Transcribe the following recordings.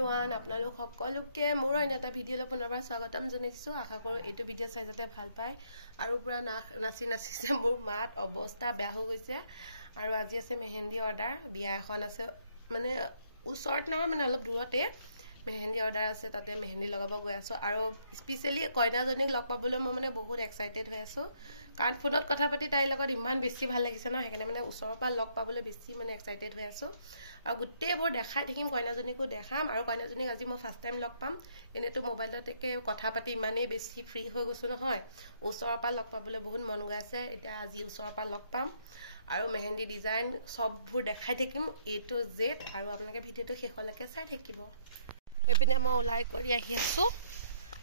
everyone, আপোনালোক সকলোকে মোৰ এটা ভিডিঅ'লৈ পুনৰবাৰ স্বাগতম জনাইছো। আশা কৰো এইটো ভিডিঅ' চাই যাতে ভাল পায় আৰু পুৰা নাচি নাচিছে মোৰ মাত অৱস্থা বেয়া হৈ গৈছে। আৰু আজি আছে মেহেন্দি অৰ্ডাৰ, বিয়া এখন আছে, মানে ওচৰত নহয়, মানে অলপ দূৰতে মেহেন্দি অৰ্ডাৰ আছে, তাতে মেহেন্দি লগাব গৈ আছো। আৰু স্পেশালি কইনাজনীক লগ পাবলৈ মই মানে বহুত এক্সাইটেড হৈ আছো, কাৰণ ফোনত কথা পাতি তাইৰ লগত ইমান বেছি ভাল লাগিছে ন, সেইকাৰণে মানে ওচৰৰ পৰা লগ পাবলৈ বেছি মানে এক্সাইটেড হৈ আছো। আৰু গোটেইবোৰ দেখাই থাকিম, কইনাজনীকো দেখাম। আৰু কইনাজনীক আজি মই ফাৰ্ষ্ট টাইম লগ পাম, এনেতো মোবাইলতে কথা পাতি ইমানেই বেছি ফ্ৰী হৈ গৈছো নহয়, ওচৰৰ পৰা লগ পাবলৈ বহুত মন গৈ আছে। এতিয়া আজি ওচৰৰ পৰা লগ পাম আৰু মেহেন্দি ডিজাইন সববোৰ দেখাই থাকিম A to Z, আৰু আপোনালোকে ভিডিঅ'টো শেষলৈকে চাই থাকিব। এইপিনে মই ওলাই কৰি আহি আছো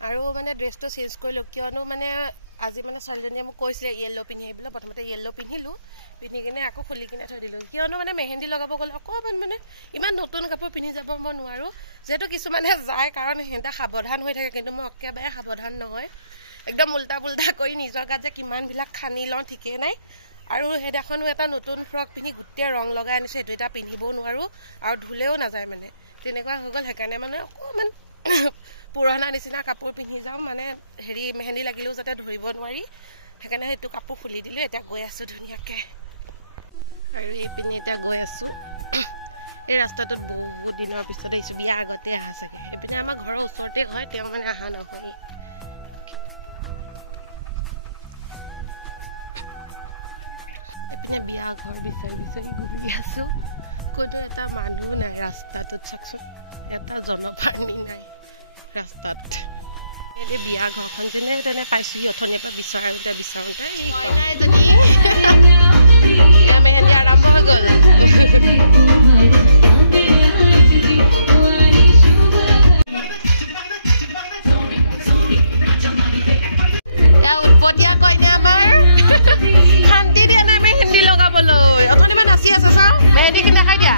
আৰু মানে ড্ৰেছটো চেঞ্জ কৰিলো, কিয়নো মানে আজি মানে ছোৱালীজনীয়ে মোক কৈছিলে য়েল্লো পিন্ধি আহিবলৈ। প্ৰথমতে য়েল্লো পিন্ধিলো, পিন্ধি কিনে আকৌ খুলি কিনে থৈ দিলো, কিয়নো মানে মেহেন্দি লগাব গ'লে অকণমান মানে ইমান নতুন কাপোৰ পিন্ধি যাব মই নোৱাৰো, যিহেতু কিছুমানে যায় কাৰণ সিহঁতে সাৱধান হৈ থাকে, কিন্তু মই একেবাৰে সাৱধান নহয়, একদম উল্টা পুল্টা কৰি নিজৰ গাত যে কিমানবিলাক খানি লওঁ ঠিকেই নাই। আৰু সেইদিনাখনো এটা নতুন ফ্ৰক পিন্ধি গোটেই ৰং লগাই আনিছো, সেইটো এটা পিন্ধিবও নোৱাৰো আৰু ধুলেও নাযায়, মানে তেনেকুৱা হৈ গ'ল। সেইকাৰণে মানে অকণমান পুৰণা নিচিনা কাপোৰ পিন্ধি যাওঁ, মানে হেৰি মেহেন্দি লাগিলেও যাতে ধৰিব নোৱাৰি, সেইকাৰণে এইটো কাপোৰ খুলি দিলো। এতিয়া গৈ আছো ধুনীয়াকে, আৰু এইপিনে এতিয়া গৈ আছো। এই ৰাস্তাটোত বহুত দিনৰ পিছত আহিছো, বিয়াৰ আগতে অহা চাগে। এইপিনে আমাৰ ঘৰৰ ওচৰতে হয়, তেওঁ মানে অহা নহয়। এইপিনে বিয়া ঘৰ বিচাৰি বিচাৰি ঘূৰি আছো, ক'তো এটা মানুহ নাই ৰাস্তাটোত। চাওকচোন, এটা জনপ্ৰাণী নাই ৰাস্তাত। এই বিয়া ঘৰখন যেনে তেনে পাইছো, অথনিকে বিচাৰোঁতে মেহেন্দি আৰম্ভ হৈ গ'ল। উৎপতীয়া কইনা আমাৰ শান্তি দিয়া নাই মেহেন্দি লগাবলৈ, অথনি মই নাচি আছে। চাওঁ মেহেন্দি কিনে দেখাই দিয়া।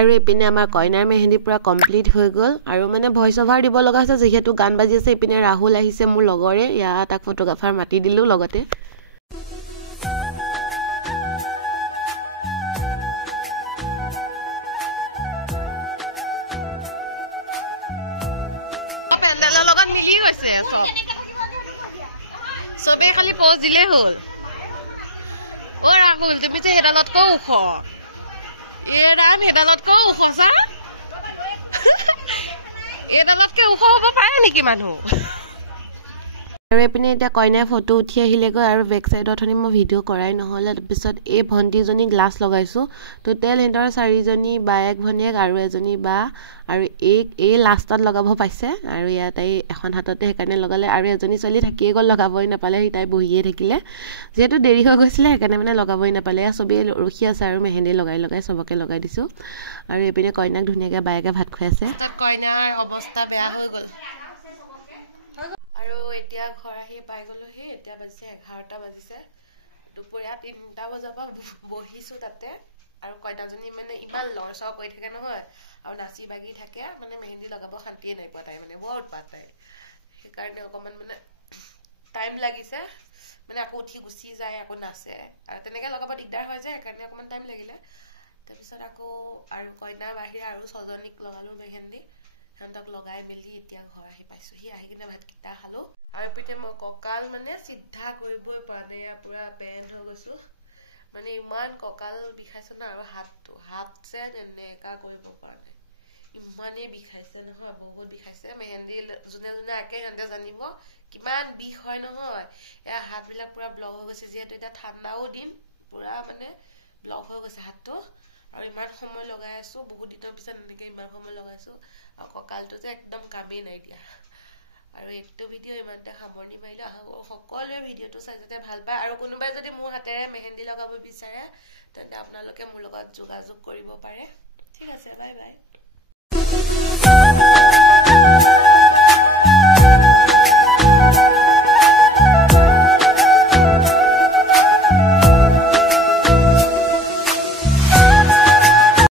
আৰু এইপিনে আমাৰ কইনাৰ মেহেন্দি পুৰা কমপ্লিট হৈ গ'ল, আৰু মানে ভইচ অভাৰ দিব লগা হৈছে যিহেতু গান বাজি আছে। এইপিনে ৰাহুল আহিছে, মোৰ লগৰে, ইয়াত তাক ফটোগ্ৰাফাৰ মাতি দিলোঁ লগতে। পেণ্ডেলৰ লগত মিলি গৈছে চবেই, খালি প'জ দিলেই হ'ল। অ' ৰাহুল, তুমি যে সেইডালতকৈ ওখ, সেইডালতকৈ ওখ, চা এইডালতকৈ ওখ হ'ব পাৰে নেকি মানুহ? আৰু এইপিনে এতিয়া কইনাই ফটো উঠি আহিলেগৈ, আৰু বেক চাইডত অথনি মই ভিডিঅ' কৰাই নহ'লে। তাৰপিছত এই ভণ্টিজনী গ্লাছ লগাইছোঁ, টোটেল সিহঁতৰ 4জনী বায়েক ভনীয়েক আৰু এজনী বা, আৰু এই লাষ্টত লগাব পাইছে, আৰু ইয়াত তাই এখন হাততে সেইকাৰণে লগালে। আৰু এজনী ছোৱালী থাকিয়ে গ'ল, লগাবই নাপালে, তাই বহিয়ে থাকিলে, যিহেতু দেৰি হৈ গৈছিলে সেইকাৰণে মানে লগাবই নাপালে। চবেই ৰখি আছে আৰু মেহেন্দি লগাই চবকে লগাই দিছোঁ। আৰু এইপিনে কইনাক ধুনীয়াকৈ বায়েকে ভাত খুৱাই আছে। কইনাৰ অৱস্থা বেয়া হৈ গ'ল, আৰু এতিয়া ঘৰ আহি পাই গ'লোহি। এতিয়া বাজিছে 11টা বাজিছে, দুপৰীয়া 3টা বজাৰ পৰা বহিছোঁ তাতে। আৰু কইনাজনী মানে ইমান লৰচৰ কৰি থাকে নহয়, আৰু নাচি বাগি থাকে, মানে মেহেন্দি লগাব শান্তিয়ে নাই পোৱা তাই, মানে বৰ উৎপাত তাই। সেইকাৰণে অকণমান মানে টাইম লাগিছে, মানে আকৌ উঠি গুচি যায়, আকৌ নাচে, আৰু তেনেকৈ লগাব দিগদাৰ হয় যে, সেইকাৰণে অকণমান টাইম লাগিলে। তাৰপিছত আকৌ আৰু কইনাৰ বাহিৰে আৰু 6জনীক লগালোঁ মেহেন্দি, সিহঁতক লগাই মেলি এতিয়া ঘৰ আহি পাইছোহি। আহি কিনে ভাতকেইটা খালোঁ, আৰু পিঠে মই কঁকাল মানে চিধা কৰিবই পৰা নাই, পুৰা বেণ্ড হৈ গৈছো, মানে ইমান কঁকাল বিষাইছে ন। আৰু হাত যে তেনেকা কৰিব পৰা নাই, ইমানেই বিষাইছে নহয়, বহুত বিষাইছে। মেহেন্দি যোনে যোনে আঁকে সিহঁতে জানিব কিমান বিষ হয় নহয়। এয়া হাতবিলাক পুৰা ব্লক হৈ গৈছে, যিহেতু এতিয়া ঠাণ্ডাও দিন, পুৰা মানে ব্লক হৈ গৈছে হাতটো। আৰু ইমান সময় লগাই আছো, বহুত দিনৰ পিছত এনেকে ইমান সময় লগাইছো, আৰু কঁকালটো যে একদম কামেই নাই দিয়া। আৰু এইটো ভিডিঅ' ইমানতে সামৰণি মাৰিলো। সকলোৱে ভিডিঅ'টো চাই যাতে ভাল পায়, আৰু কোনোবাই যদি মোৰ হাতেৰে মেহেন্দি লগাব বিচাৰে তেন্তে আপোনালোকে মোৰ লগত যোগাযোগ কৰিব পাৰে। ঠিক আছে, বাই বাই।